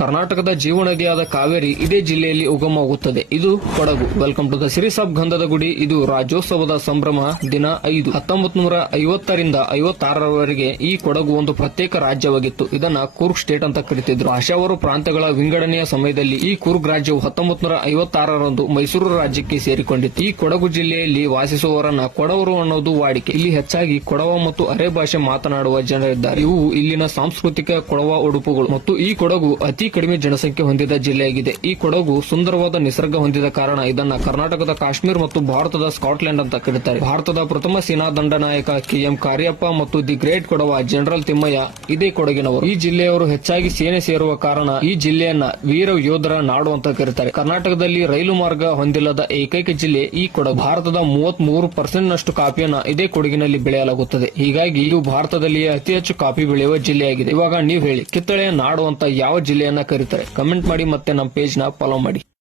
ಕರ್ನಾಟಕದ ಜೀವನದಿಯಾದ ಕಾವೇರಿ ಇದೇ ಜಿಲ್ಲೆಯಲ್ಲಿ ಉಗಮವಾಗುತ್ತದೆ. ಇದು ಕೊಡಗು. ವೆಲ್ಕಮ್ ಟು ದ ಸಿರಿಸಾಬ್ ಗಂಧದ ಗುಡಿ ಇದು ರಾಜ್ಯೋತ್ಸವದ ಸಂಭ್ರಮ ದಿನ ಐದು. ಹತ್ತೊಂಬತ್ ನೂರ ಐವತ್ತರಿಂದ ಐವತ್ತಾರರವರೆಗೆ ಈ ಕೊಡಗು ಒಂದು ಪ್ರತ್ಯೇಕ ರಾಜ್ಯವಾಗಿತ್ತು. ಇದನ್ನ ಕೂರ್ಗ್ ಸ್ಟೇಟ್ ಅಂತ ಕರೀತಿದ್ರು. ಆಶಾವರು ಪ್ರಾಂತ್ಯಗಳ ವಿಂಗಡಣೆಯ ಸಮಯದಲ್ಲಿ ಈ ಕೂರ್ಗ್ ರಾಜ್ಯವು ಹತ್ತೊಂಬತ್ ನೂರ ಐವತ್ತಾರರಂದು ಮೈಸೂರು ರಾಜ್ಯಕ್ಕೆ ಸೇರಿಕೊಂಡಿತ್ತು. ಈ ಕೊಡಗು ಜಿಲ್ಲೆಯಲ್ಲಿ ವಾಸಿಸುವವರನ್ನ ಕೊಡವರು ಅನ್ನೋದು ವಾಡಿಕೆ. ಇಲ್ಲಿ ಹೆಚ್ಚಾಗಿ ಕೊಡವ ಮತ್ತು ಅರೆ ಭಾಷೆ ಮಾತನಾಡುವ ಜನರಿದ್ದಾರೆ. ಇವು ಇಲ್ಲಿನ ಸಾಂಸ್ಕೃತಿಕ ಕೊಡವ ಉಡುಪುಗಳು. ಮತ್ತು ಈ ಕೊಡಗು ಅತಿ ಕಡಿಮೆ ಜನಸಂಖ್ಯೆ ಹೊಂದಿದ ಜಿಲ್ಲೆಯಾಗಿದೆ. ಈ ಕೊಡಗು ಸುಂದರವಾದ ನಿಸರ್ಗ ಹೊಂದಿದ ಕಾರಣ ಇದನ್ನ ಕರ್ನಾಟಕದ ಕಾಶ್ಮೀರ್ ಮತ್ತು ಭಾರತದ ಸ್ಕಾಟ್ಲೆಂಡ್ ಅಂತ ಕರೀತಾರೆ. ಭಾರತದ ಪ್ರಥಮ ಸೇನಾ ದಂಡನಾಯಕ ಕೆಎಂ ಕಾರ್ಯಪ್ಪ ಮತ್ತು the great Kodava general Thimayya ಇದೇ ಕೊಡಗಿನವರು. ಈ ಜಿಲ್ಲೆಯವರು ಹೆಚ್ಚಾಗಿ ಸೇನೆ ಸೇರುವ ಕಾರಣ ಈ ಜಿಲ್ಲೆಯನ್ನ ವೀರ ಯೋಧರ ನಾಡು ಅಂತ ಕರೀತಾರೆ. ಕರ್ನಾಟಕದಲ್ಲಿ ರೈಲು ಮಾರ್ಗ ಹೊಂದಿಲ್ಲದ ಏಕೈಕ ಜಿಲ್ಲೆ ಈ ಕೊಡಗು. ಭಾರತದ ಮೂವತ್ತ್ ಮೂರು ಪರ್ಸೆಂಟ್ ನಷ್ಟು ಕಾಫಿಯನ್ನ ಇದೇ ಕೊಡಗಿನಲ್ಲಿ ಬೆಳೆಯಲಾಗುತ್ತದೆ. ಹೀಗಾಗಿ ಇದು ಭಾರತದಲ್ಲಿಯೇ ಅತಿ ಹೆಚ್ಚು ಕಾಫಿ ಬೆಳೆಯುವ ಜಿಲ್ಲೆಯಾಗಿದೆ. ಇವಾಗ ನೀವು ಹೇಳಿ ಕಿತ್ತಳೆಯ ನಾಡು ಅಂತ ಯಾವ ಜಿಲ್ಲೆಯನ್ನ ಕರೀತಾರೆ ಕಮೆಂಟ್ ಮಾಡಿ ಮತ್ತೆ ನಮ್ಮ ಪೇಜ್ನ ಫಾಲೋ ಮಾಡಿ.